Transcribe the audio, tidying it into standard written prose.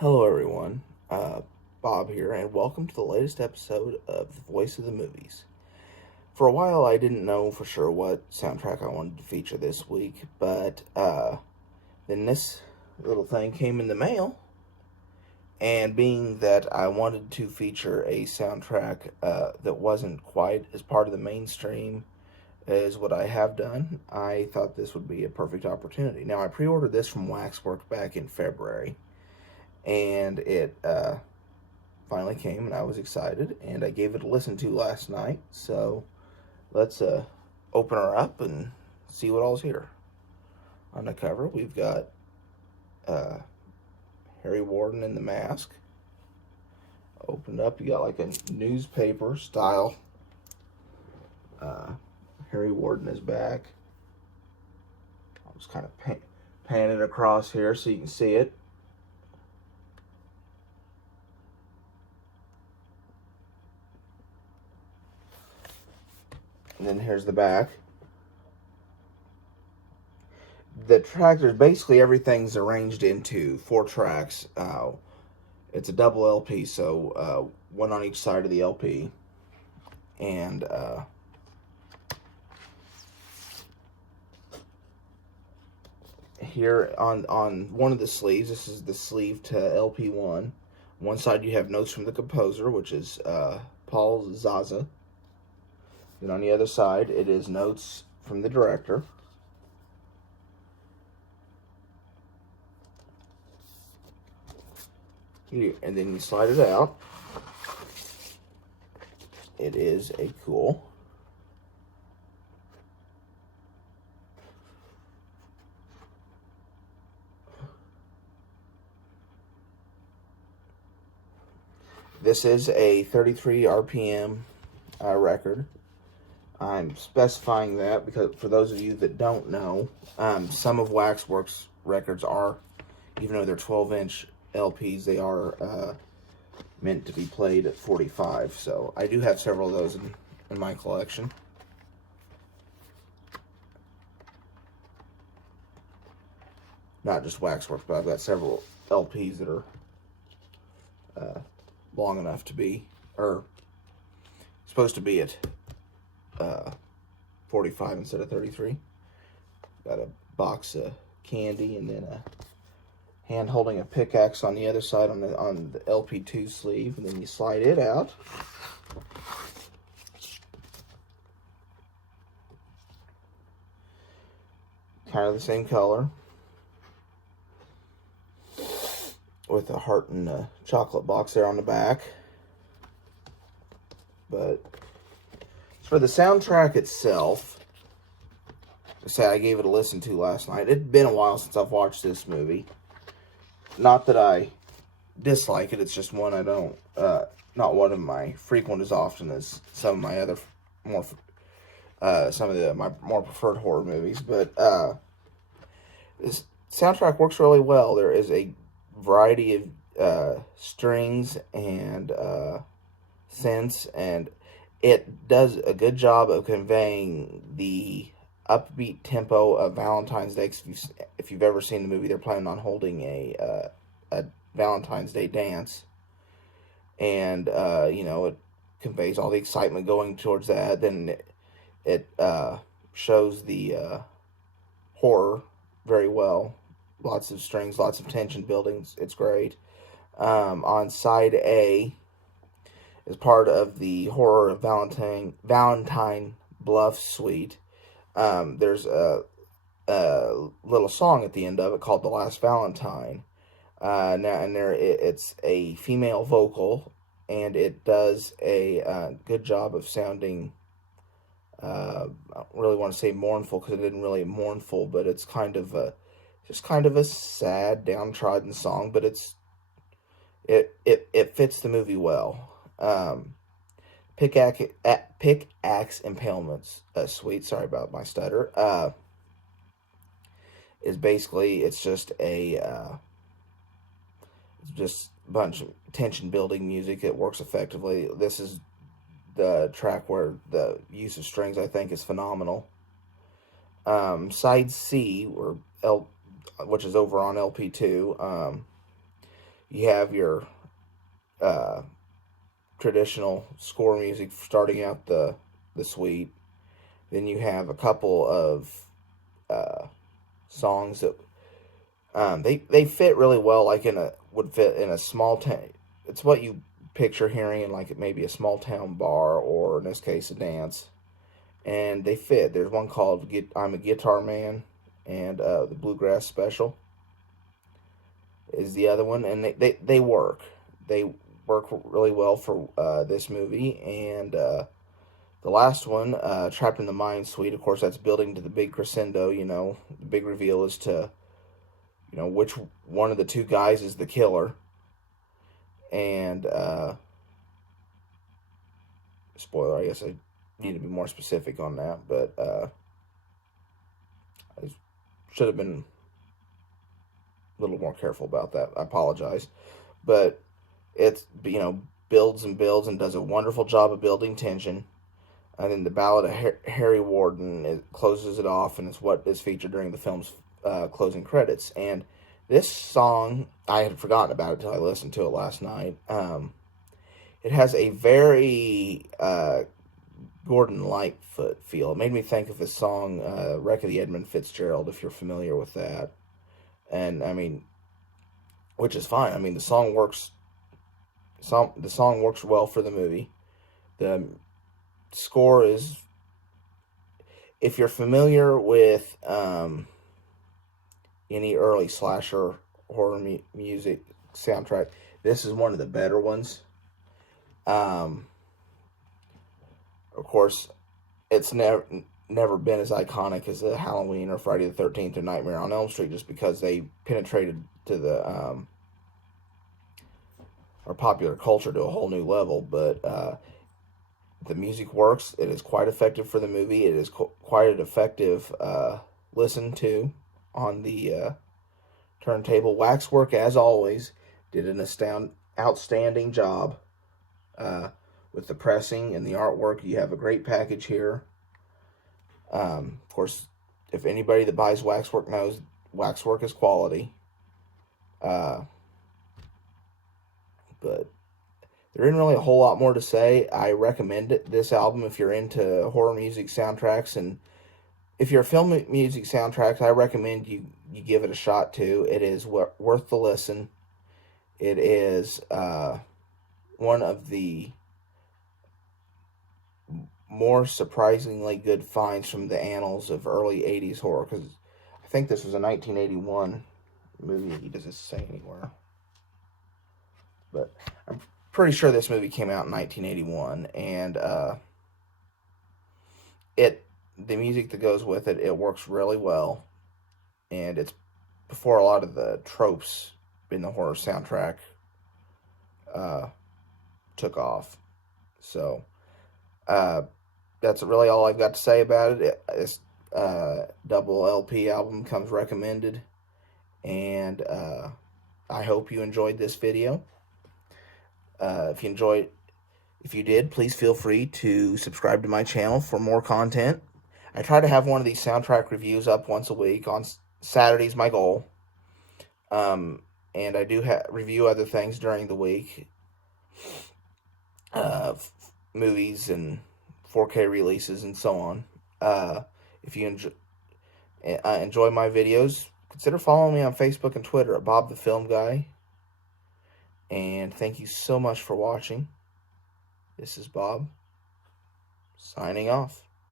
Hello, everyone. Bob here, and welcome to the latest episode of The Voice of the Movies. For a while, I didn't know for sure what soundtrack I wanted to feature this week, but then this little thing came in the mail, and being that I wanted to feature a soundtrack that wasn't quite as part of the mainstream as what I have done, I thought this would be a perfect opportunity. Now, I pre-ordered this from Waxwork back in February, and it finally came, and I was excited, and I gave it a listen to last night. So let's open her up and see what all's here. On the cover, we've got uh, Harry Warden in the mask. Opened up, you got like a newspaper style. Harry Warden is back. I'll just kind of pan it across here so you can see it. And then here's the back. The track, there's basically everything's arranged into 4 tracks. It's a double LP, so one on each side of the LP. And here on one of the sleeves, this is the sleeve to LP1. One side you have notes from the composer, which is Paul Zaza. Then on the other side, it is notes from the director. Here, and then you slide it out. It is a cool This is a 33 RPM record. I'm specifying that because for those of you that don't know, some of Waxwork's records are, even though they're 12-inch LPs, they are meant to be played at 45. So I do have several of those in my collection. Not just Waxwork, but I've got several LPs that are long enough to be, or supposed to be at 45 instead of 33. Got a box of candy, and then a hand holding a pickaxe on the other side on the LP2 sleeve, and then you slide it out. Kind of the same color, with a heart and a chocolate box there on the back. But for the soundtrack itself, I gave it a listen to last night. It'd been a while since I've watched this movie. Not that I dislike it, it's just one I don't, not one of my frequent as often as some of my other more, some of my more preferred horror movies. But this soundtrack works really well. There is a variety of strings and synths, and it does a good job of conveying the upbeat tempo of Valentine's Day. If you've ever seen the movie, they're planning on holding a Valentine's Day dance, and it conveys all the excitement going towards that. Then it shows the horror very well. Lots of strings, lots of tension building. It's great. On side A, as part of the Horror of Valentine Bluff suite, there's a little song at the end of it called "The Last Valentine." It's a female vocal, and it does a good job of sounding. I don't really want to say mournful because it isn't really mournful, but it's kind of a sad, downtrodden song. But it fits the movie well. Pickaxe Impalements suite. Sorry about my stutter. Is basically, it's just a bunch of tension building music. It works effectively. This is the track where the use of strings, I think, is phenomenal. Side C, which is over on LP2, You have your traditional score music starting out the suite. Then you have a couple of songs that they fit really well, like would fit in a small town. It's what you picture hearing in like maybe a small town bar, or in this case a dance, and they fit. There's one called "I'm a Guitar Man," and the Bluegrass Special is the other one, and they work. They work really well for this movie, and the last one, Trapped in the Mind Suite, of course, that's building to the big crescendo. The big reveal is to, which one of the two guys is the killer. And, spoiler, I guess I need to be more specific on that, but I should have been a little more careful about that. I apologize. But it's, builds and builds and does a wonderful job of building tension. And then the Ballad of Harry Warden closes it off, and it's what is featured during the film's closing credits. And this song, I had forgotten about it until I listened to it last night. It has a very Gordon Lightfoot feel. It made me think of the song Wreck of the Edmund Fitzgerald, if you're familiar with that. And, which is fine. The song works. The song works well for the movie. The score is, if you're familiar with any early slasher horror music soundtrack, this is one of the better ones. Of course, it's never been as iconic as the Halloween or Friday the 13th or Nightmare on Elm Street, just because they penetrated to the our popular culture to a whole new level. But the music works. It is quite effective for the movie. It is quite an effective listen to on the turntable. Waxwork, as always, did an outstanding job with the pressing and the artwork. You have a great package here. Of course, if anybody that buys Waxwork knows, Waxwork is quality. But there isn't really a whole lot more to say. I recommend this album if you're into horror music soundtracks, and if you're a film music soundtracks, I recommend you give it a shot too. It is worth the listen. It is one of the more surprisingly good finds from the annals of early 80s horror, because I think this was a 1981 movie. Does it say anywhere? But I'm pretty sure this movie came out in 1981, and the music that goes with it works really well, and it's before a lot of the tropes in the horror soundtrack took off. So that's really all I've got to say about it. This double LP album comes recommended, and I hope you enjoyed this video. If you did, please feel free to subscribe to my channel for more content. I try to have one of these soundtrack reviews up once a week. On Saturday's my goal. And I do review other things during the week. Movies and 4K releases and so on. If you enjoy my videos, consider following me on Facebook and Twitter at Bob the Film Guy. And thank you so much for watching. This is Bob, signing off.